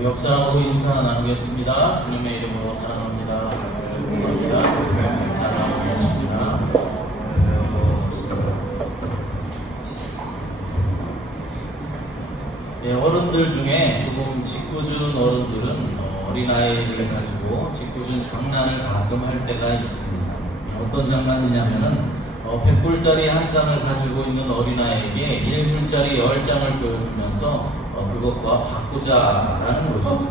우리 옆 사람으로 인사 나누겠습니다. 주님의 이름으로 사랑합니다. 축복합니다. 사랑하겠습니다. 네, 어른들 중에 조금 짓궂은 어른들은 어린아이를 가지고 짓궂은 장난을 가끔 할 때가 있습니다. 어떤 장난이냐면은 100불짜리 한 장을 가지고 있는 어린아이에게 1불짜리 10장을 보여주면서 그것과 바꾸자라는 것이죠.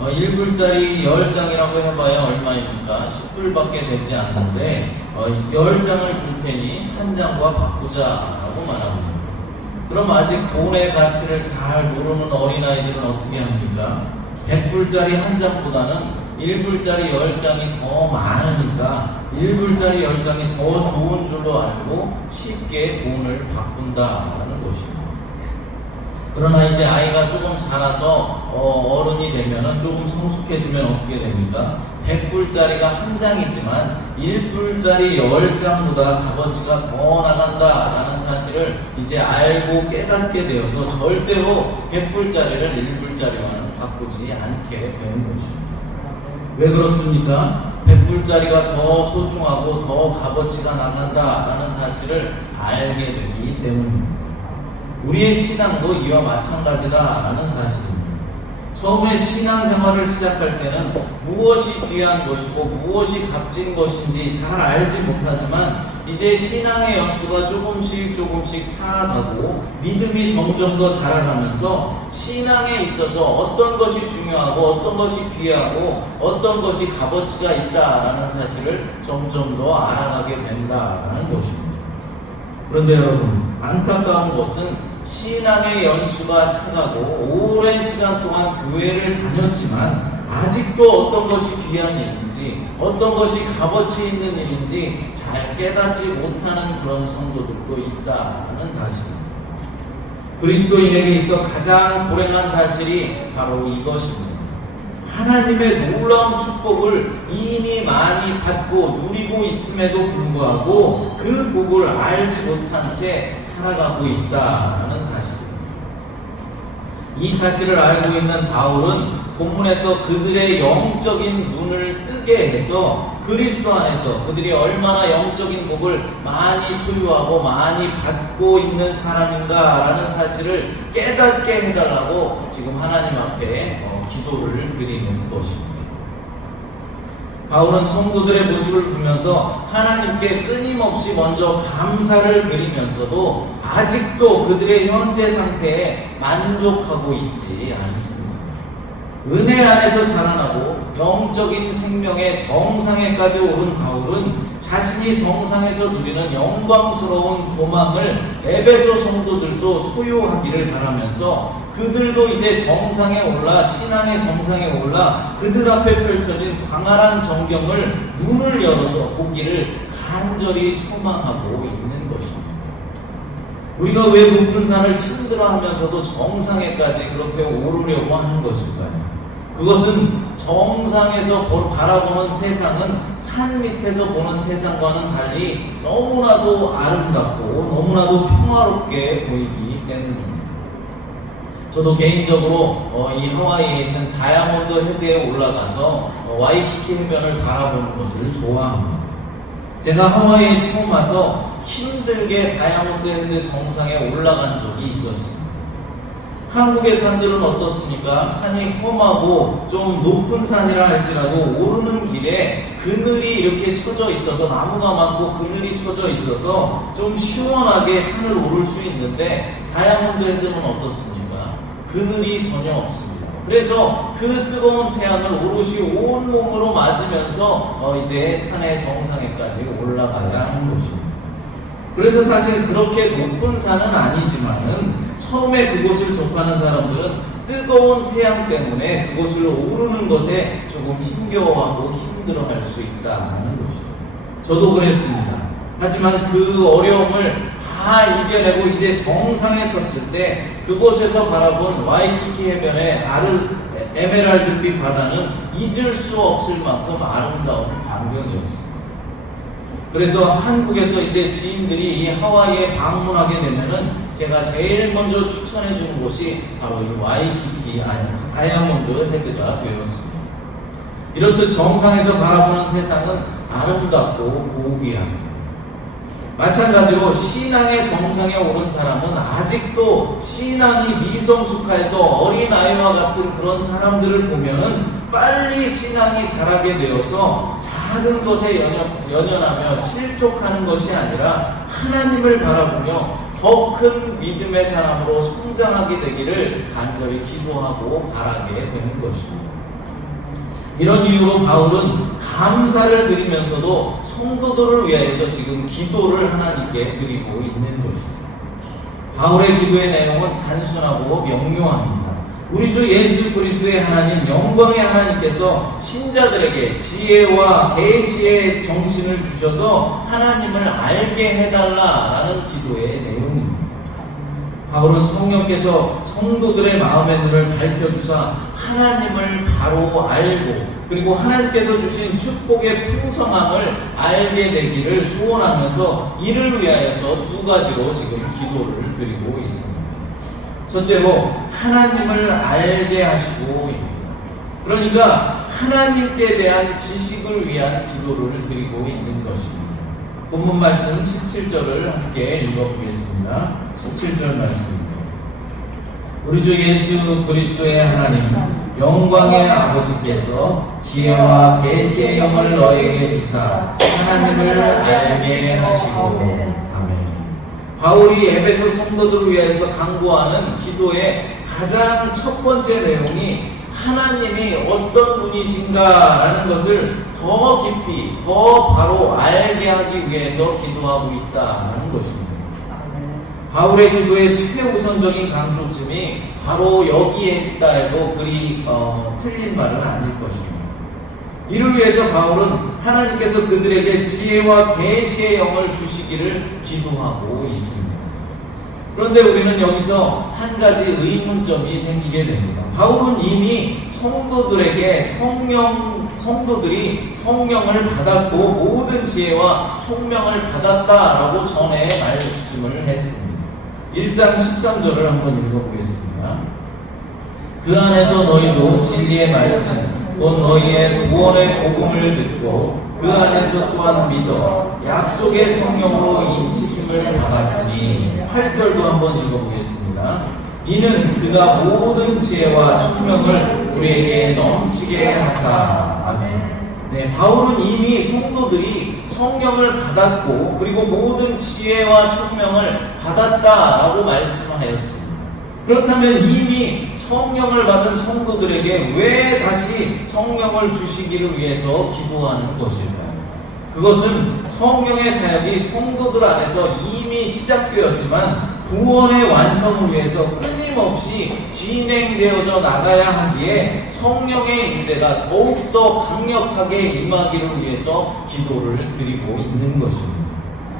1불짜리 10장이라고 해봐야 얼마입니까? 10불밖에 되지 않는데 10장을 줄 테니 한 장과 바꾸자라고 말합니다. 그럼 아직 돈의 가치를 잘 모르는 어린아이들은 어떻게 합니까? 100불짜리 한 장보다는 1불짜리 10장이 더 많으니까 1불짜리 10장이 더 좋은 줄로 알고 쉽게 돈을 바꾼다라는 것입니다. 그러나 이제 아이가 조금 자라서 어른이 되면은 조금 성숙해지면 어떻게 됩니까? 100불짜리가 한 장이지만 1불짜리 10장보다 값어치가 더 나간다라는 사실을 이제 알고 깨닫게 되어서 절대로 100불짜리를 1불짜리와는 바꾸지 않게 되는 것입니다. 왜 그렇습니까? 100불짜리가 더 소중하고 더 값어치가 나간다라는 사실을 알게 되기 때문입니다. 우리의 신앙도 이와 마찬가지다라는 사실입니다. 처음에 신앙생활을 시작할 때는 무엇이 귀한 것이고 무엇이 값진 것인지 잘 알지 못하지만 이제 신앙의 연수가 조금씩 차가고 믿음이 점점 더 자라가면서 신앙에 있어서 어떤 것이 중요하고 어떤 것이 귀하고 어떤 것이 값어치가 있다라는 사실을 점점 더 알아가게 된다라는 것입니다. 그런데 여러분, 안타까운 것은 신앙의 연수가 차가고 오랜 시간 동안 교회를 다녔지만 아직도 어떤 것이 귀한 일인지 어떤 것이 값어치 있는 일인지 잘 깨닫지 못하는 그런 성도들도 있다는 사실입니다. 그리스도인에게 있어 가장 불행한 사실이 바로 이것입니다. 하나님의 놀라운 축복을 이미 많이 받고 누리고 있음에도 불구하고 그 복을 알지 못한 채 살아가고 있다는 사실입니다. 이 사실을 알고 있는 바울은 본문에서 그들의 영적인 눈을 뜨게 해서 그리스도 안에서 그들이 얼마나 영적인 복을 많이 소유하고 많이 받고 있는 사람인가라는 사실을 깨닫게 해달라고 지금 하나님 앞에 기도를 드리는 것입니다. 바울은 성도들의 모습을 보면서 하나님께 끊임없이 먼저 감사를 드리면서도 아직도 그들의 현재 상태에 만족하고 있지 않습니다. 은혜 안에서 자라나고 영적인 생명의 정상에까지 오른 바울은 자신이 정상에서 누리는 영광스러운 조망을 에베소 성도들도 소유하기를 바라면서 그들도 이제 정상에 올라 신앙의 정상에 올라 그들 앞에 펼쳐진 광활한 정경을 눈을 열어서 보기를 간절히 소망하고 있는 것입니다. 우리가 왜 높은 산을 힘들어하면서도 정상에까지 그렇게 오르려고 하는 것일까요? 그것은 정상에서 바라보는 세상은 산 밑에서 보는 세상과는 달리 너무나도 아름답고 너무나도 평화롭게 보이기 때문입니다. 저도 개인적으로 이 하와이에 있는 다이아몬드 헤드에 올라가서 와이키키 해변을 바라보는 것을 좋아합니다. 제가 하와이에 처음 와서 힘들게 다이아몬드 헤드 정상에 올라간 적이 있었습니다. 한국의 산들은 어떻습니까? 산이 험하고 좀 높은 산이라 할지라도 오르는 길에 그늘이 이렇게 쳐져 있어서 나무가 많고 그늘이 쳐져 있어서 좀 시원하게 산을 오를 수 있는데 다이아몬드 헤드는 어떻습니까? 그늘이 전혀 없습니다. 그래서 그 뜨거운 태양을 오롯이 온몸으로 맞으면서 이제 산의 정상에까지 올라가야 하는 것입니다. 그래서 사실 그렇게 높은 산은 아니지만은 처음에 그곳을 접하는 사람들은 뜨거운 태양 때문에 그곳을 오르는 것에 조금 힘겨워하고 힘들어할 수 있다는 것이죠. 저도 그랬습니다. 하지만 그 어려움을 다 이겨내고 이제 정상에 섰을 때 그곳에서 바라본 와이키키 해변의 에메랄드빛 바다는 잊을 수 없을 만큼 아름다운 광경이었습니다. 그래서 한국에서 이제 지인들이 이 하와이에 방문하게 되면은 제가 제일 먼저 추천해 주는 곳이 바로 이 와이키키 다이아몬드 헤드가 되었습니다. 이렇듯 정상에서 바라보는 세상은 아름답고 고귀합니다. 마찬가지로 신앙의 정상에 오른 사람은 아직도 신앙이 미성숙해서 어린아이와 같은 그런 사람들을 보면은 빨리 신앙이 자라게 되어서 작은 것에 연연하며 실족하는 것이 아니라 하나님을 바라보며 더 큰 믿음의 사람으로 성장하게 되기를 간절히 기도하고 바라게 되는 것입니다. 이런 이유로 바울은 감사를 드리면서도 성도들을 위하여서 지금 기도를 하나님께 드리고 있는 것입니다. 바울의 기도의 내용은 단순하고 명료합니다. 우리 주 예수 그리스도의 하나님, 영광의 하나님께서 신자들에게 지혜와 계시의 정신을 주셔서 하나님을 알게 해달라라는 기도의 내용입니다. 바울은 성령께서 성도들의 마음의 눈을 밝혀주사 하나님을 바로 알고 그리고 하나님께서 주신 축복의 풍성함을 알게 되기를 소원하면서 이를 위하여서 두 가지로 지금 기도를 드리고 있습니다. 첫째로 하나님을 알게 하시고 있습니다. 그러니까 하나님께 대한 지식을 위한 기도를 드리고 있는 것입니다. 본문 말씀 17절을 함께 읽어보겠습니다. 17절 말씀입니다. 우리 주 예수 그리스도의 하나님, 영광의 아버지께서 지혜와 계시의 영을 너에게 주사 하나님을 알게 하시고. 아멘. 바울이 에베소 성도들을 위해서 강구하는 기도의 가장 첫 번째 내용이 하나님이 어떤 분이신가라는 것을 더 깊이, 더 바로 알게 하기 위해서 기도하고 있다는 것입니다. 바울의 기도의 최우선적인 강조점이 바로 여기에 있다 해도 그리 틀린 말은 아닐 것입니다. 이를 위해서 바울은 하나님께서 그들에게 지혜와 계시의 영을 주시기를 기도하고 있습니다. 그런데 우리는 여기서 한 가지 의문점이 생기게 됩니다. 바울은 이미 성도들이 성령을 받았고 모든 지혜와 총명을 받았다라고 전에 말씀을 했습니다. 1장 13절을 한번 읽어보겠습니다. 그 안에서 너희도 진리의 말씀 곧 너희의 구원의 복음을 듣고 그 안에서 또한 믿어 약속의 성령으로 인치심을 받았으니 8절도 한번 읽어보겠습니다. 이는 그가 모든 지혜와 총명을 우리에게 넘치게 하사. 아멘. 네, 바울은 이미 성도들이 성령을 받았고 그리고 모든 지혜와 총명을 받았다라고 말씀하였습니다. 그렇다면 이미 성령을 받은 성도들에게 왜 다시 성령을 주시기를 위해서 기도하는 것일까요? 그것은 성령의 사역이 성도들 안에서 이미 시작되었지만 구원의 완성을 위해서 끊임없이 진행되어져 나가야 하기에 성령의 임재가 더욱더 강력하게 임하기를 위해서 기도를 드리고 있는 것입니다.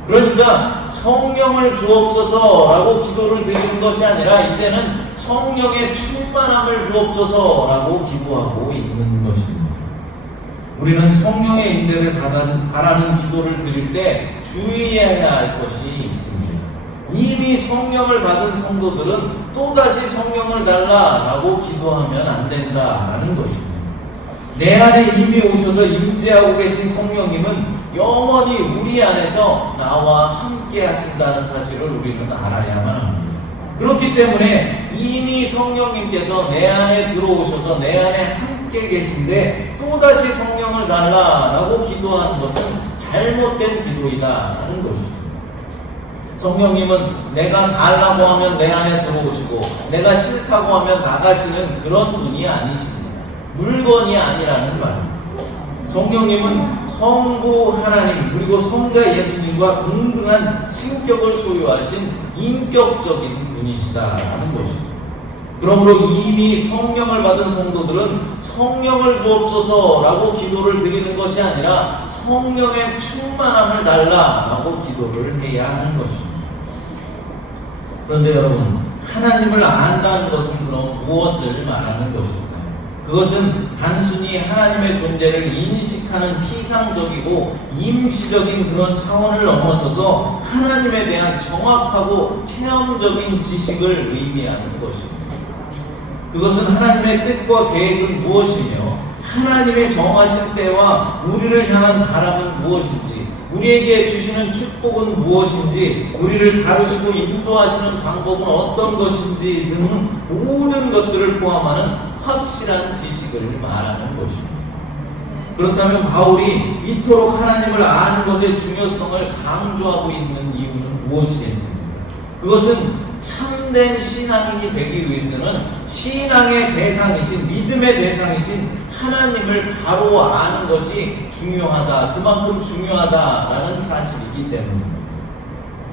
그러니까 성령을 주옵소서라고 기도를 드리는 것이 아니라 이제는 성령의 충만함을 주옵소서라고 기도하고 있는 것입니다. 우리는 성령의 임재를 바라는 기도를 드릴 때 주의해야 할 것이 있습니다. 이미 성령을 받은 성도들은 또다시 성령을 달라라고 기도하면 안 된다라는 것입니다. 내 안에 이미 오셔서 임재하고 계신 성령님은 영원히 우리 안에서 나와 함께 하신다는 사실을 우리는 알아야만 합니다. 그렇기 때문에 이미 성령님께서 내 안에 들어오셔서 내 안에 함께 계신데 또다시 성령을 달라라고 기도하는 것은 잘못된 기도이다라는 것입니다. 성령님은 내가 달라고 하면 내 안에 들어오시고 내가 싫다고 하면 나가시는 그런 분이 아니십니다. 물건이 아니라는 말입니다. 성령님은 성부 하나님 그리고 성자 예수님과 동등한 신격을 소유하신 인격적인 분이시다라는 것입니다. 그러므로 이미 성령을 받은 성도들은 성령을 주옵소서라고 기도를 드리는 것이 아니라 성령의 충만함을 달라라고 기도를 해야 하는 것입니다. 그런데 여러분, 하나님을 안다는 것은 그럼 무엇을 말하는 것일까요? 그것은 단순히 하나님의 존재를 인식하는 피상적이고 임시적인 그런 차원을 넘어서서 하나님에 대한 정확하고 체험적인 지식을 의미하는 것입니다. 그것은 하나님의 뜻과 계획은 무엇이며 하나님의 정하신 때와 우리를 향한 바람은 무엇인지, 우리에게 주시는 축복은 무엇인지, 우리를 다루시고 인도하시는 방법은 어떤 것인지 등 모든 것들을 포함하는 확실한 지식을 말하는 것입니다. 그렇다면 바울이 이토록 하나님을 아는 것의 중요성을 강조하고 있는 이유는 무엇이겠습니까? 그것은 참된 신앙인이 되기 위해서는 신앙의 대상이신, 믿음의 대상이신 하나님을 바로 아는 것이 중요하다, 그만큼 중요하다라는 사실이기 때문입니다.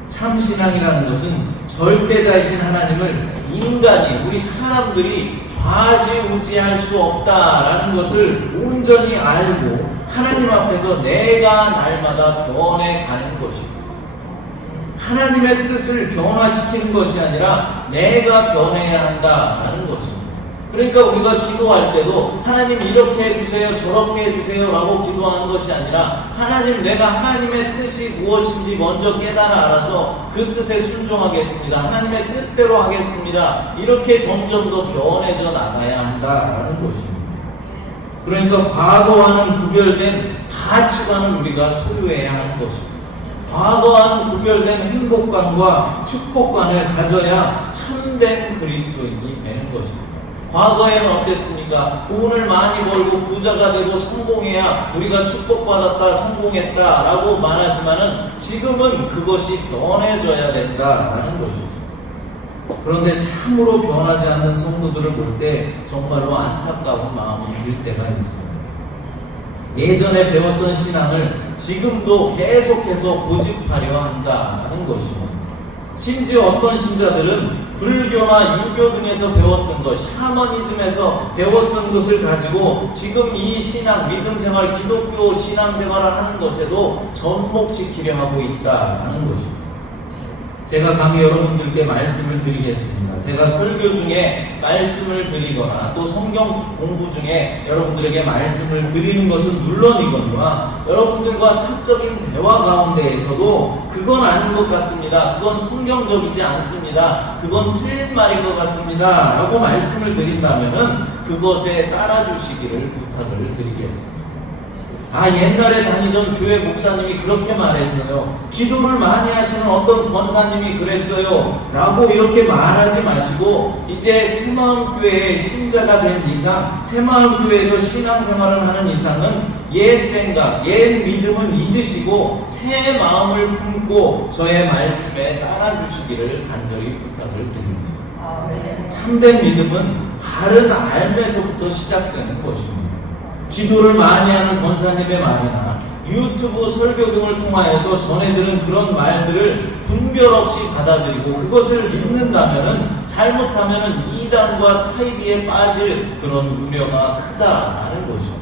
참 신앙이라는 것은 절대자이신 하나님을 인간이, 우리 사람들이 좌지우지할 수 없다라는 것을 온전히 알고 하나님 앞에서 내가 날마다 변해가는 것입니다. 하나님의 뜻을 변화시키는 것이 아니라 내가 변해야 한다라는 것입니다. 그러니까 우리가 기도할 때도 하나님 이렇게 해주세요, 저렇게 해주세요 라고 기도하는 것이 아니라 하나님, 내가 하나님의 뜻이 무엇인지 먼저 깨달아 알아서 그 뜻에 순종하겠습니다, 하나님의 뜻대로 하겠습니다, 이렇게 점점 더 변해져 나가야 한다라는 것입니다. 그러니까 과거와는 구별된 가치관을 우리가 소유해야 하는 것입니다. 과거와는 구별된 행복관과 축복관을 가져야 참된 그리스도인이 되는 것입니다. 과거에는 어땠습니까? 돈을 많이 벌고 부자가 되고 성공해야 우리가 축복받았다, 성공했다 라고 말하지만은 지금은 그것이 변해져야 된다라는 것입니다. 그런데 참으로 변하지 않는 성도들을 볼 때 정말로 안타까운 마음이 들 때가 있습니다. 예전에 배웠던 신앙을 지금도 계속해서 고집하려 한다는 것입니다. 심지어 어떤 신자들은 불교나 유교 등에서 배웠던 것, 샤머니즘에서 배웠던 것을 가지고 지금 이 신앙, 믿음 생활, 기독교 신앙 생활을 하는 것에도 접목시키려 하고 있다는 것입니다. 제가 감히 여러분들께 말씀을 드리겠습니다. 제가 설교 중에 말씀을 드리거나 또 성경 공부 중에 여러분들에게 말씀을 드리는 것은 물론이거니와 여러분들과 사적인 대화 가운데에서도 그건 아닌 것 같습니다, 그건 성경적이지 않습니다, 그건 틀린 말인 것 같습니다 라고 말씀을 드린다면은 그것에 따라주시기를 부탁을 드리겠습니다. 옛날에 다니던 교회 목사님이 그렇게 말했어요, 기도를 많이 하시는 어떤 권사님이 그랬어요 라고 이렇게 말하지 마시고, 이제 새마음교회의 신자가 된 이상, 새마음교회에서 신앙생활을 하는 이상은 옛 생각, 옛 믿음은 잊으시고 새 마음을 품고 저의 말씀에 따라주시기를 간절히 부탁을 드립니다. 참된 믿음은 바른 알매서부터 시작되는 것입니다. 기도를 많이 하는 권사님의 말이나 유튜브 설교 등을 통하여서 전해들은 그런 말들을 분별 없이 받아들이고 그것을 믿는다면은, 잘못하면은 이단과 사이비에 빠질 그런 우려가 크다라는 것입니다.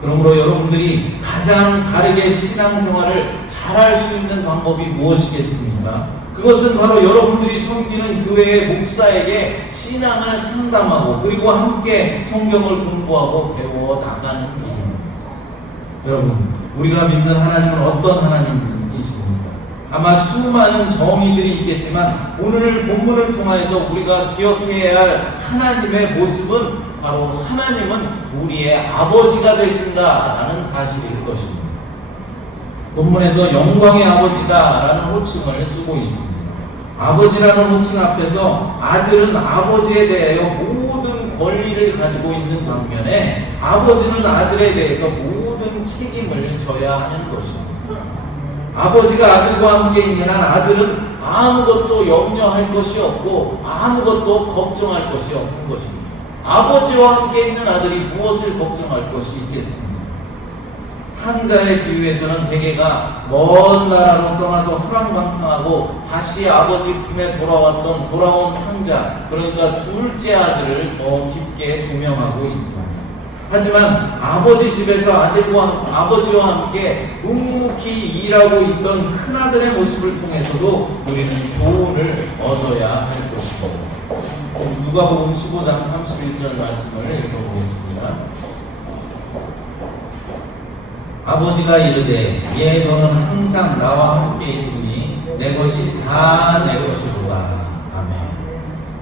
그러므로 여러분들이 가장 바르게 신앙생활을 잘할 수 있는 방법이 무엇이겠습니까? 그것은 바로 여러분들이 섬기는 교회의 목사에게 신앙을 상담하고 그리고 함께 성경을 공부하고 배워 나가는 길입니다. 여러분, 우리가 믿는 하나님은 어떤 하나님이십니까? 아마 수많은 정의들이 있겠지만 오늘 본문을 통하여서 우리가 기억해야 할 하나님의 모습은 바로 하나님은 우리의 아버지가 되신다라는 사실일 것입니다. 본문에서 영광의 아버지다라는 호칭을 쓰고 있습니다. 아버지라는 호칭 앞에서 아들은 아버지에 대하여 모든 권리를 가지고 있는 반면에 아버지는 아들에 대해서 모든 책임을 져야 하는 것입니다. 아버지가 아들과 함께 있는 한 아들은 아무것도 염려할 것이 없고 아무것도 걱정할 것이 없는 것입니다. 아버지와 함께 있는 아들이 무엇을 걱정할 것이 있겠습니까? 탕자의 비유에서는 대개가 먼 나라로 떠나서 호랑방탕하고 다시 아버지 품에 돌아온 탕자, 그러니까 둘째 아들을 더 깊게 조명하고 있습니다. 하지만 아버지 집에서 아버지와 함께 묵묵히 일하고 있던 큰아들의 모습을 통해서도 우리는 교훈을 얻어야 할 것입니다. 누가복음 15장 31절 말씀을 읽어보겠습니다. 아버지가 이르되 너는 항상 나와 함께 있으니 내 것이 다 내 것이로다. 아멘.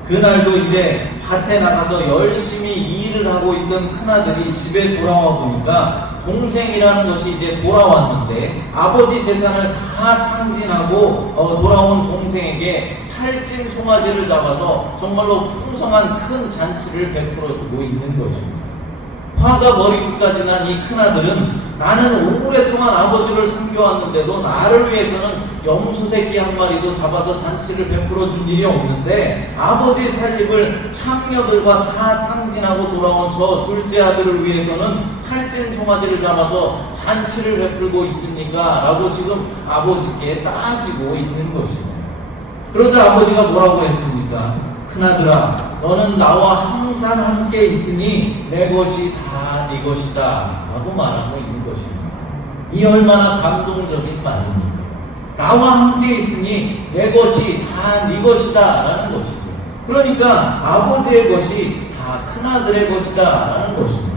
그날도 이제 밭에 나가서 열심히 일을 하고 있던 큰아들이 집에 돌아와 보니까 동생이라는 것이 이제 돌아왔는데 아버지 재산을 다 탕진하고 돌아온 동생에게 살찐 송아지를 잡아서 정말로 풍성한 큰 잔치를 베풀어 주고 있는 것입니다. 화가 머리끝까지 난 이 큰아들은 나는 오랫동안 아버지를 섬겨왔는데도 나를 위해서는 염소 새끼 한 마리도 잡아서 잔치를 베풀어 준 일이 없는데 아버지 살림을 창녀들과 다 탕진하고 돌아온 저 둘째 아들을 위해서는 살찐 송아지를 잡아서 잔치를 베풀고 있습니까? 라고 지금 아버지께 따지고 있는 것입니다. 그러자 아버지가 뭐라고 했습니까? 큰아들아, 너는 나와 항상 함께 있으니 내 것이 다 네 것이다 라고 말하고 있는 것입니다. 이 얼마나 감동적인 말입니까? 나와 함께 있으니 내 것이 다 네 것이다 라는 것이죠. 그러니까 아버지의 것이 다 큰아들의 것이다 라는 것입니다.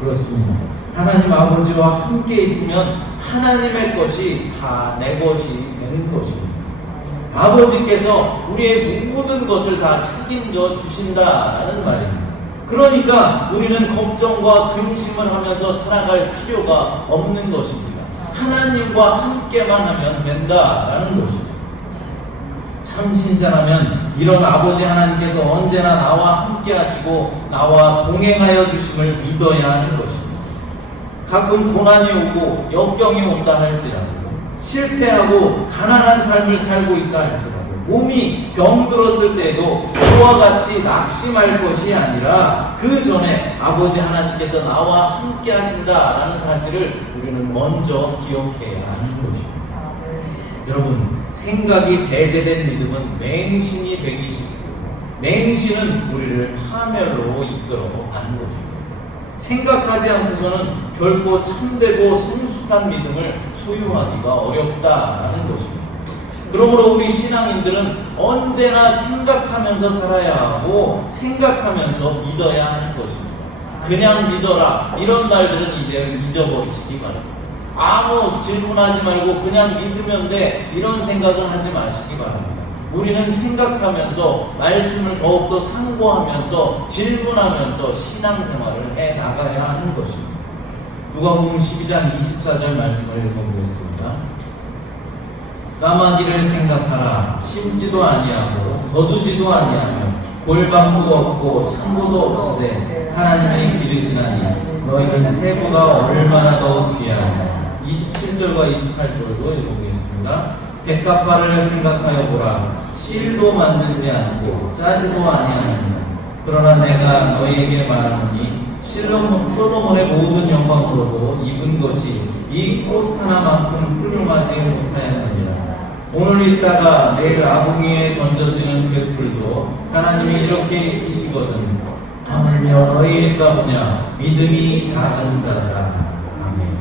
그렇습니다. 하나님 아버지와 함께 있으면 하나님의 것이 다 내 것이 되는 것입니다. 아버지께서 우리의 모든 것을 다 책임져 주신다라는 말입니다. 그러니까 우리는 걱정과 근심을 하면서 살아갈 필요가 없는 것입니다. 하나님과 함께만 하면 된다라는 것입니다. 참 신선하면 이런 아버지 하나님께서 언제나 나와 함께 하시고 나와 동행하여 주심을 믿어야 하는 것입니다. 가끔 고난이 오고 역경이 온다 할지라도 실패하고 가난한 삶을 살고 있다 할지라도 몸이 병들었을 때에도 그와 같이 낙심할 것이 아니라 그 전에 아버지 하나님께서 나와 함께 하신다라는 사실을 우리는 먼저 기억해야 하는 것입니다. 여러분, 생각이 배제된 믿음은 맹신이 되기 쉽고 맹신은 우리를 파멸로 이끌어 가는 것입니다. 생각하지 않고서는 결코 참되고 성숙한 믿음을 소유하기가 어렵다라는 것입니다. 그러므로 우리 신앙인들은 언제나 생각하면서 살아야 하고 생각하면서 믿어야 하는 것입니다. 그냥 믿어라 이런 말들은 이제 잊어버리시기 바랍니다. 아무 질문하지 말고 그냥 믿으면 돼 이런 생각은 하지 마시기 바랍니다. 우리는 생각하면서 말씀을 더욱더 상고하면서 질문하면서 신앙생활을 해 나가야 하는 것입니다. 누가복음 12장 24절 말씀을 읽어보겠습니다. 까마귀를 생각하라. 심지도 아니하고 거두지도 아니하며 골방도 없고 창고도 없으되 하나님이 기르시나니 너희는 새보다 얼마나 더 귀하냐. 27절과 28절도 읽어보겠습니다. 백합화를 생각하여 보라. 실도 만들지 않고 짜지도 아니하느니라. 그러나 내가 너희에게 말하노니 솔로몬의 모든 영광으로도 입은 것이 이 꽃 하나만큼 훌륭하지 못하였느니라. 오늘 있다가 내일 아궁이에 던져지는 들불도 하나님이 이렇게 입히시거든. 하물며 너희일까 보냐. 믿음이 작은 자들아. 아멘.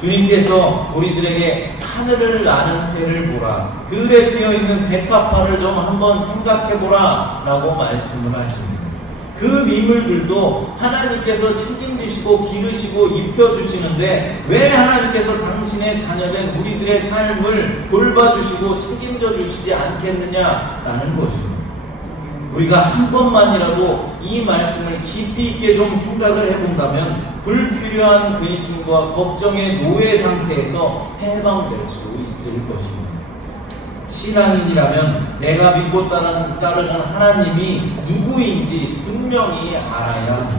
주님께서 우리들에게 하늘을 나는 새를 보라, 들에 피어있는 백합화를 좀 한번 생각해보라 라고 말씀을 하십니다. 그 미물들도 하나님께서 책임지시고 기르시고 입혀주시는데 왜 하나님께서 당신의 자녀된 우리들의 삶을 돌봐주시고 책임져 주시지 않겠느냐라는 것입니다. 우리가 한 번만이라도 이 말씀을 깊이 있게 좀 생각을 해본다면 불필요한 근심과 걱정의 노예 상태에서 해방될 수 있을 것입니다. 신앙인이라면 내가 믿고 따르는 하나님이 누구인지 분명히 알아야 합니다.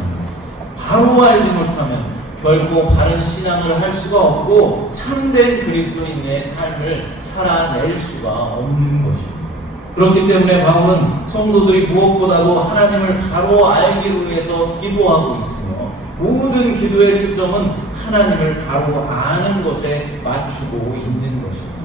바로 알지 못하면 결코 바른 신앙을 할 수가 없고 참된 그리스도인의 삶을 살아낼 수가 없는 것입니다. 그렇기 때문에 바울은 성도들이 무엇보다도 하나님을 바로 알기 위해서 기도하고 있으며 모든 기도의 초점은 하나님을 바로 아는 것에 맞추고 있는 것입니다.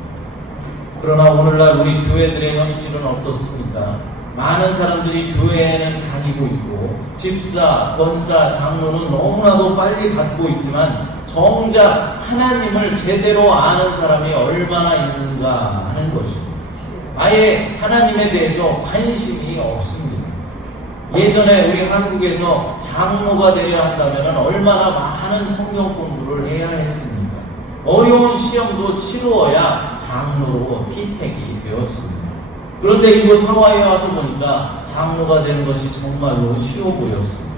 그러나 오늘날 우리 교회들의 현실은 어떻습니까? 많은 사람들이 교회에는 다니고 있고 집사, 권사, 장로는 너무나도 빨리 받고 있지만 정작 하나님을 제대로 아는 사람이 얼마나 있는가 하는 것입니다. 아예 하나님에 대해서 관심이 없습니다. 예전에 우리 한국에서 장로가 되려 한다면 얼마나 많은 성경 공부를 해야 했습니까? 어려운 시험도 치루어야 장로로 피택이 되었습니다. 그런데 이곳 하와이에 와서 보니까 장로가 되는 것이 정말로 쉬워 보였습니다.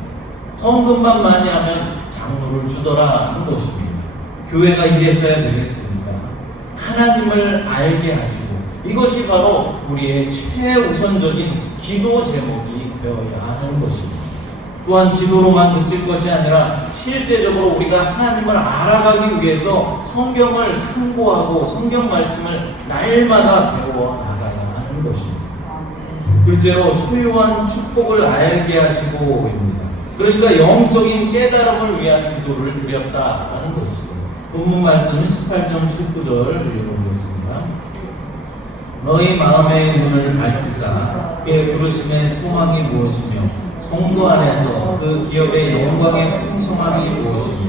헌금만 많이 하면 장로를 주더라는 것입니다. 교회가 이래서야 되겠습니까? 하나님을 알게 하시고 이것이 바로 우리의 최우선적인 기도 제목이 되어야 하는 것입니다. 또한 기도로만 그칠 것이 아니라 실제적으로 우리가 하나님을 알아가기 위해서 성경을 상고하고 성경 말씀을 날마다 배워 나가야 하는 것입니다. 둘째로 소유한 축복을 알게 하시고입니다. 그러니까 영적인 깨달음을 위한 기도를 드렸다라는 것이죠. 본문 말씀 18.19절 읽어보겠습니다. 너희 마음의 눈을 밝히사 그의 부르심의 소망이 무엇이며 성도 안에서 그 기업의 영광의 풍성함이 무엇이며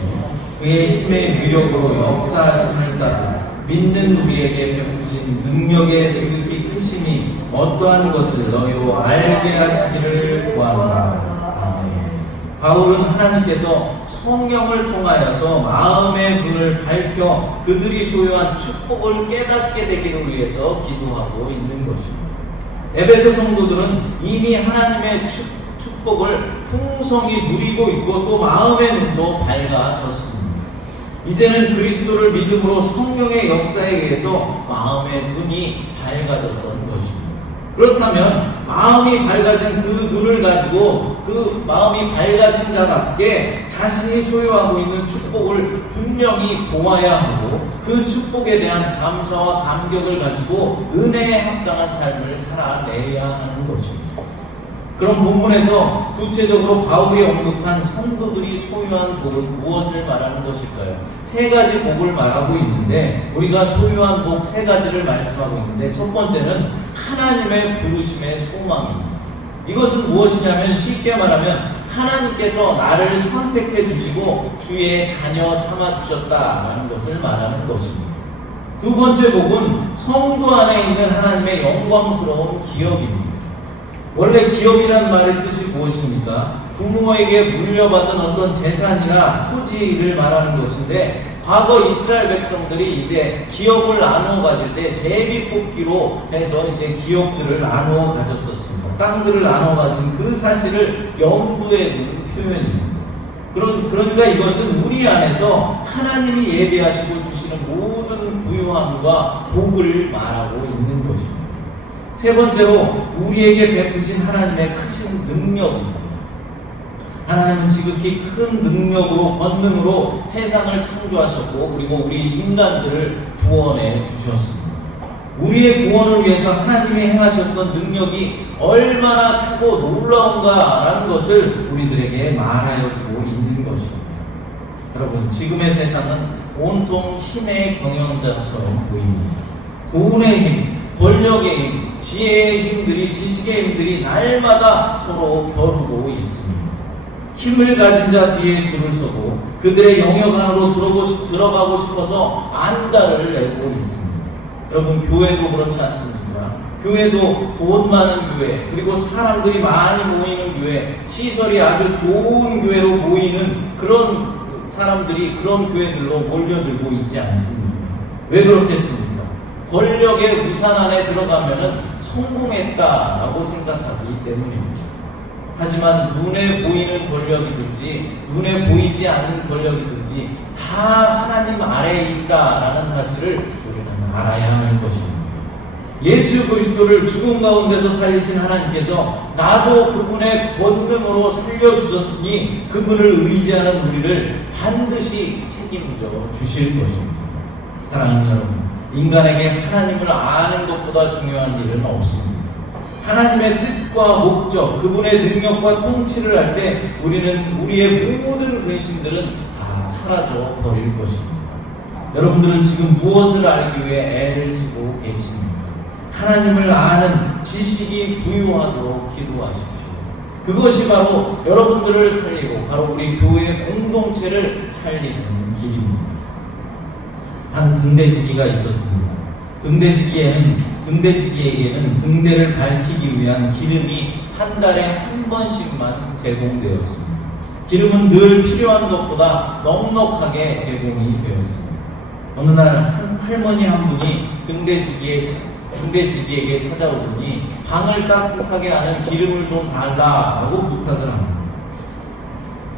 그의 힘의 위력으로 역사하심을 따라 믿는 우리에게 베푸신 능력의 지극히 크심이 어떠한 것을 너희로 알게 하시기를 구하노라. 바울은 하나님께서 성령을 통하여서 마음의 눈을 밝혀 그들이 소유한 축복을 깨닫게 되기를 위해서 기도하고 있는 것입니다. 에베소 성도들은 이미 하나님의 축복을 풍성히 누리고 있고 또 마음의 눈도 밝아졌습니다. 이제는 그리스도를 믿음으로 성령의 역사에 의해서 마음의 눈이 밝아졌던 것입니다. 그렇다면 마음이 밝아진 그 눈을 가지고 그 마음이 밝아진 자답게 자신이 소유하고 있는 축복을 분명히 보아야 하고 그 축복에 대한 감사와 감격을 가지고 은혜에 합당한 삶을 살아내야 하는 것입니다. 그럼 본문에서 구체적으로 바울이 언급한 성도들이 소유한 복은 무엇을 말하는 것일까요? 세 가지 복을 말하고 있는데 우리가 소유한 복 세 가지를 말씀하고 있는데 첫 번째는 하나님의 부르심의 소망입니다. 이것은 무엇이냐면 쉽게 말하면 하나님께서 나를 선택해 주시고 주의 자녀 삼아 주셨다라는 것을 말하는 것입니다. 두 번째 복은 성도 안에 있는 하나님의 영광스러운 기업입니다. 원래 기업이란 말의 뜻이 무엇입니까? 부모에게 물려받은 어떤 재산이나 토지를 말하는 것인데 과거 이스라엘 백성들이 이제 기업을 나누어 가질 때 제비 뽑기로 해서 이제 기업들을 나누어 가졌었습니다. 땅들을 나누어 가진 그 사실을 염두에 둔 표현입니다. 그러니까 이것은 우리 안에서 하나님이 예배하시고 주시는 모든 부유함과 복을 말하고 있는 것입니다. 세 번째로 우리에게 베푸신 하나님의 크신 능력입니다. 하나님은 지극히 큰 능력으로 권능으로 세상을 창조하셨고 그리고 우리 인간들을 구원해 주셨습니다. 우리의 구원을 위해서 하나님이 행하셨던 능력이 얼마나 크고 놀라운가라는 것을 우리들에게 말하여 주고 있는 것입니다. 여러분, 지금의 세상은 온통 힘의 경영자처럼 보입니다. 돈의 힘, 권력의 힘, 지혜의 힘들이, 지식의 힘들이 날마다 서로 겨루고 있습니다. 힘을 가진 자 뒤에 줄을 서고 그들의 영역 안으로 들어가고 싶어서 안달을 내고 있습니다. 여러분, 교회도 그렇지 않습니까? 교회도 돈 많은 교회, 그리고 사람들이 많이 모이는 교회, 시설이 아주 좋은 교회로 모이는 그런 사람들이 그런 교회들로 몰려들고 있지 않습니다. 왜 그렇겠습니까? 권력의 우산 안에 들어가면은 성공했다라고 생각하기 때문입니다. 하지만 눈에 보이는 권력이든지 눈에 보이지 않는 권력이든지 다 하나님 아래에 있다라는 사실을 우리는 알아야 하는 것입니다. 예수 그리스도를 죽음 가운데서 살리신 하나님께서 나도 그분의 권능으로 살려주셨으니 그분을 의지하는 우리를 반드시 책임져 주실 것입니다. 사랑하는 여러분, 인간에게 하나님을 아는 것보다 중요한 일은 없습니다. 하나님의 뜻과 목적, 그분의 능력과 통치를 할 때 우리는 우리의 모든 근심들은 다 사라져 버릴 것입니다. 여러분들은 지금 무엇을 알기 위해 애를 쓰고 계십니까? 하나님을 아는 지식이 부유하도록 기도하십시오. 그것이 바로 여러분들을 살리고 바로 우리 교회 공동체를 살리는 길입니다. 한 등대지기가 있었습니다. 등대지기에게는 등대를 밝히기 위한 기름이 한 달에 한 번씩만 제공되었습니다. 기름은 늘 필요한 것보다 넉넉하게 제공이 되었습니다. 어느 날 할머니 한 분이 등대지기에 등대지기에게 찾아오더니 방을 따뜻하게 하는 기름을 좀 달라고 부탁을 합니다.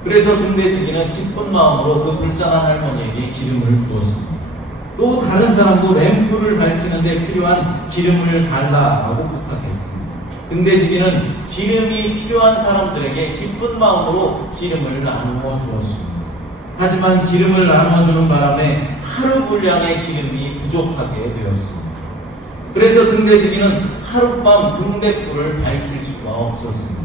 그래서 등대지기는 기쁜 마음으로 그 불쌍한 할머니에게 기름을 부었습니다. 또 다른 사람도 램프를 밝히는데 필요한 기름을 달라고 부탁했습니다. 등대지기는 기름이 필요한 사람들에게 기쁜 마음으로 기름을 나누어 주었습니다. 하지만 기름을 나누어주는 바람에 하루 분량의 기름이 부족하게 되었습니다. 그래서 등대지기는 하룻밤 등대불을 밝힐 수가 없었습니다.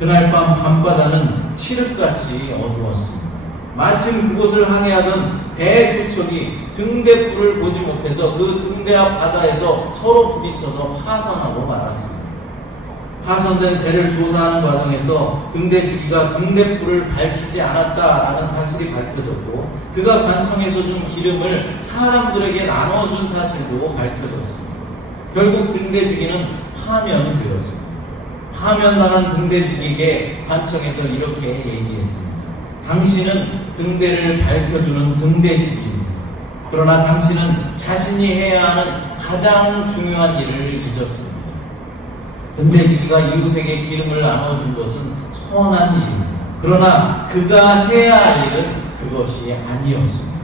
그날 밤 밤바다는 칠흑같이 어두웠습니다. 마침 그곳을 항해하던 배 두 척이 등대불을 보지 못해서 그 등대 앞 바다에서 서로 부딪혀서 파손하고 말았습니다. 파손된 배를 조사하는 과정에서 등대지기가 등대불을 밝히지 않았다라는 사실이 밝혀졌고, 그가 관청에서 준 기름을 사람들에게 나눠준 사실도 밝혀졌습니다. 결국 등대지기는 파면되었습니다. 파면당한 등대지기에게 관청에서 이렇게 얘기했습니다. 당신은 등대를 밝혀주는 등대지기입니다. 그러나 당신은 자신이 해야 하는 가장 중요한 일을 잊었습니다. 등대지기가 이웃에게 기름을 나눠준 것은 선한 일입니다. 그러나 그가 해야 할 일은 그것이 아니었습니다.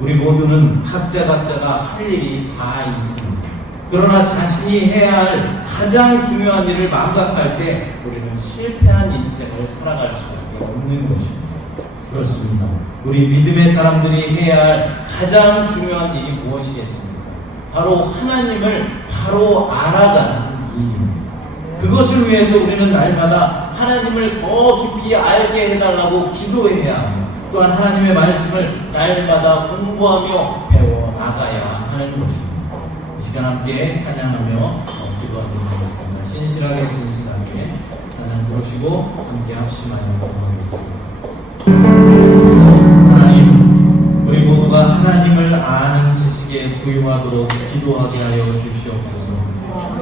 우리 모두는 각자가 할 일이 다 있습니다. 그러나 자신이 해야 할 가장 중요한 일을 망각할 때 우리는 실패한 인생을 살아갈 수밖에 없는 것입니다. 그렇습니다. 우리 믿음의 사람들이 해야 할 가장 중요한 일이 무엇이겠습니까? 바로 하나님을 바로 알아가는 일입니다. 그것을 위해서 우리는 날마다 하나님을 더 깊이 알게 해달라고 기도해야 하며, 또한 하나님의 말씀을 날마다 공부하며 배워나가야 하는 것입니다. 이 시간 함께 찬양하며 기도하도록 하겠습니다. 신실하게 찬양 부르시고 함께 합심하여 기도하겠습니다. 하나님, 우리 모두가 하나님을 아는 지식에 부유하도록 기도하게 하여 주시옵소서.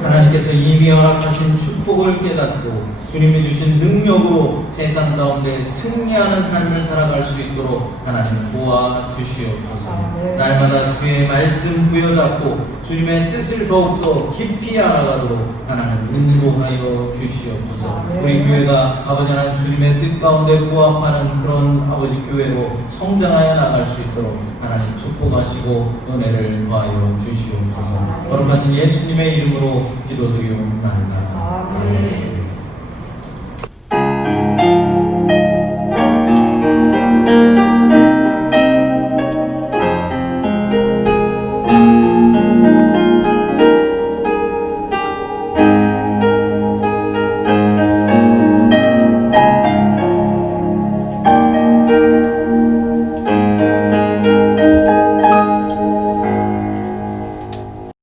하나님께서 이미 허락하신 축복을 깨닫고 주님이 주신 능력으로 세상 가운데 승리하는 삶을 살아갈 수 있도록 하나님 도와주시옵소서. 날마다 주의 말씀 부여잡고 주님의 뜻을 더욱더 깊이 알아가도록 하나님 인도하여 주시옵소서. 우리 교회가 아버지 하나님 주님의 뜻 가운데 부합하는 그런 아버지 교회로 성장하여 나갈 수 있도록 하나님 축복하시고 은혜를 더하여 주시옵소서. 거룩하신 예수님의 이름으로 기도드리옵나이다. 아멘.